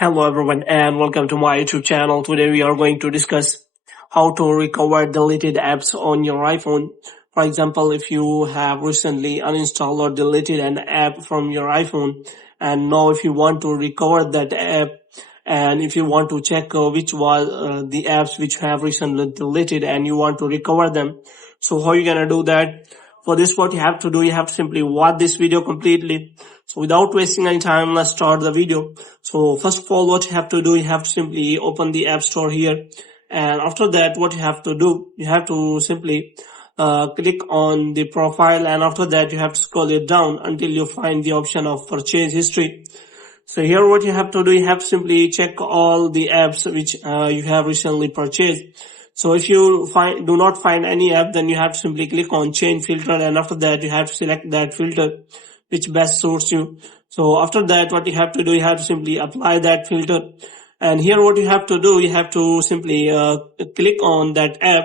Hello everyone and welcome to my YouTube channel. Today we are going to discuss how to recover deleted apps on your iPhone. For example, if you have recently uninstalled or deleted an app from your iPhone and now if you want to recover that app and if you want to check which was the apps which have recently deleted and you want to recover them. So how are you gonna do that? For this, what you have to do, you have to simply watch this video completely. So without wasting any time, let's start the video. So first of all, what you have to do, you have to simply open the App Store here. And after that, what you have to do, you have to simply click on the profile, and after that you have to scroll it down until you find the option of purchase history. So here what you have to do, you have to simply check all the apps which you have recently purchased. So if you do not find any app, then you have to simply click on change filter, and after that you have to select that filter which best suits you. So after that, what you have to do, you have to simply apply that filter. And here what you have to do, you have to simply click on that app,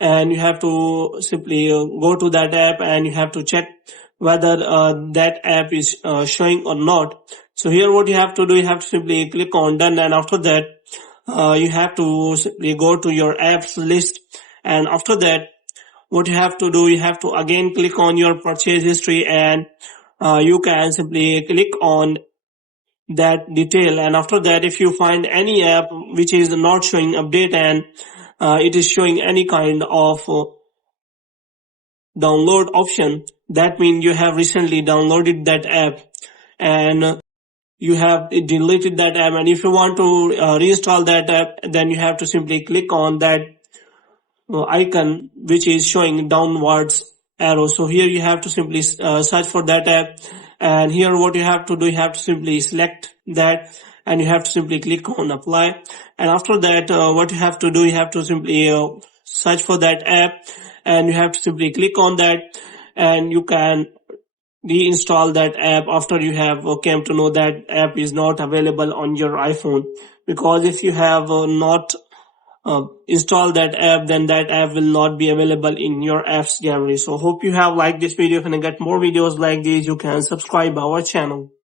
and you have to simply go to that app and you have to check whether that app is showing or not. So here what you have to do, you have to simply click on done, and after that you have to simply go to your apps list, and after that what you have to do, you have to again click on your purchase history, and you can simply click on that detail, and after that if you find any app which is not showing update and it is showing any kind of download option, that means you have recently downloaded that app and you have deleted that app. And if you want to reinstall that app, then you have to simply click on that icon which is showing downwards arrow. So here you have to simply search for that app, and here what you have to do, you have to simply select that and you have to simply click on apply. And after that what you have to do, you have to simply search for that app and you have to simply click on that, and you can reinstall that app after you have came to know that app is not available on your iPhone. Because if you have not install that app, then that app will not be available in your apps gallery. So hope you have liked this video. If you get more videos like these, you can subscribe our channel.